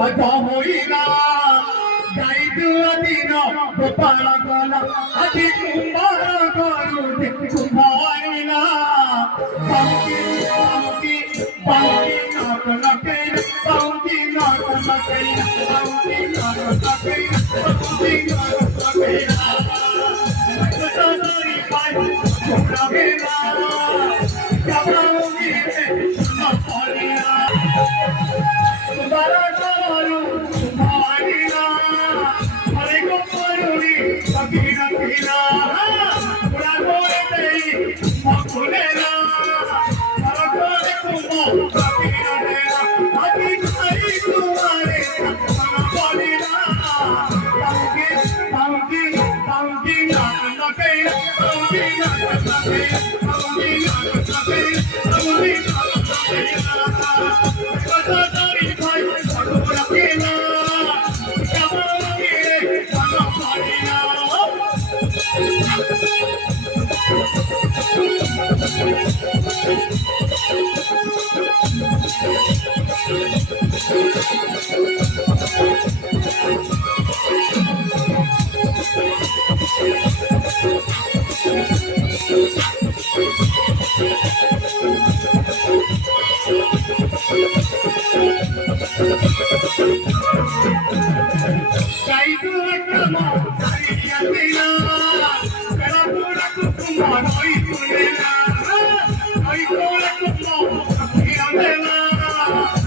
কথা হইলা গাইতু দিন গোপাল গলা আজি কুমার করুতে কুমারিলা বাউকি বাউকি বাউকি নাক নাকে বাউকি নাক নাকে বাউকি নাক নাকে বাউকি নাক নাকে কথা ধরি পাই তোমরা বেলা যাবাউকি না পড়িয়া तुम्हारा करो तुम्हारीना हरे को करूरी कबीरा पीना पूरा बोले तेरी मकुलेना हर कोने तुमो कबीरा देना अभी कहीं तुम्हारे मना बोलीना ताऊकी ताऊकी ताऊकी नाक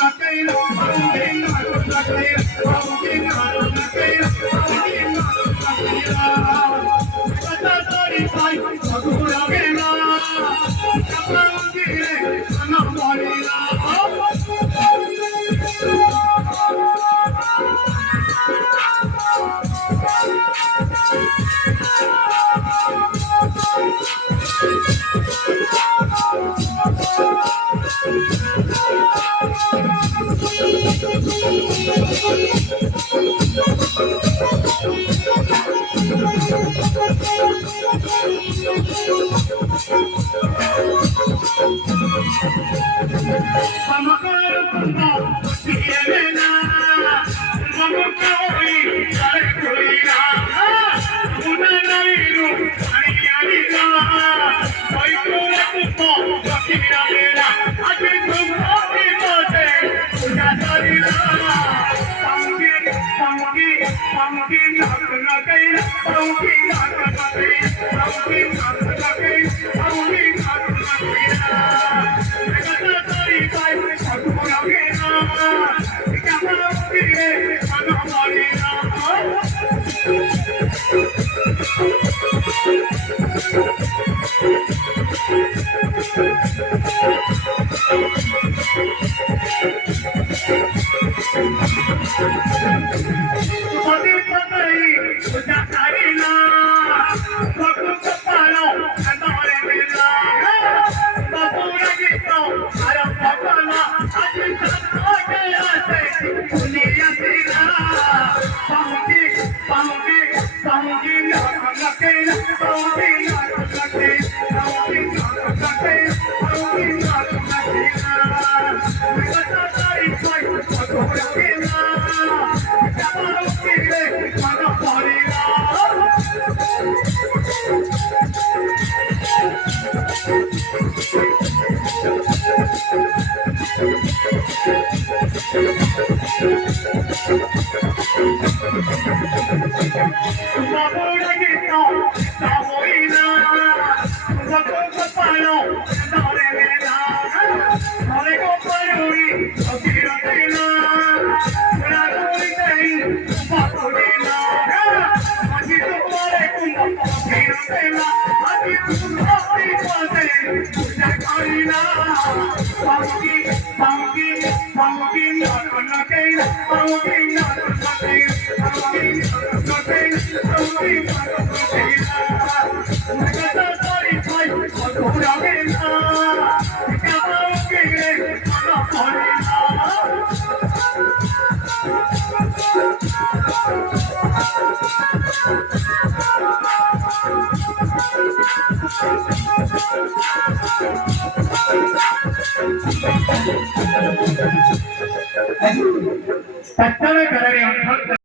नके ताऊकी नाक नके ताऊकी नाक नके ताऊकी नाक नके तत्काळ करावे